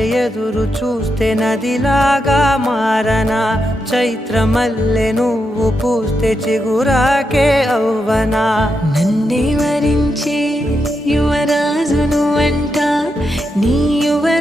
ఎదురు చూస్తే నదిలాగా మారనా, చైత్రమల్లె నువ్వు పూస్తే చిగురాకే అవ్వనా. నన్నే వరించే యువరాజును అంట నీ యువ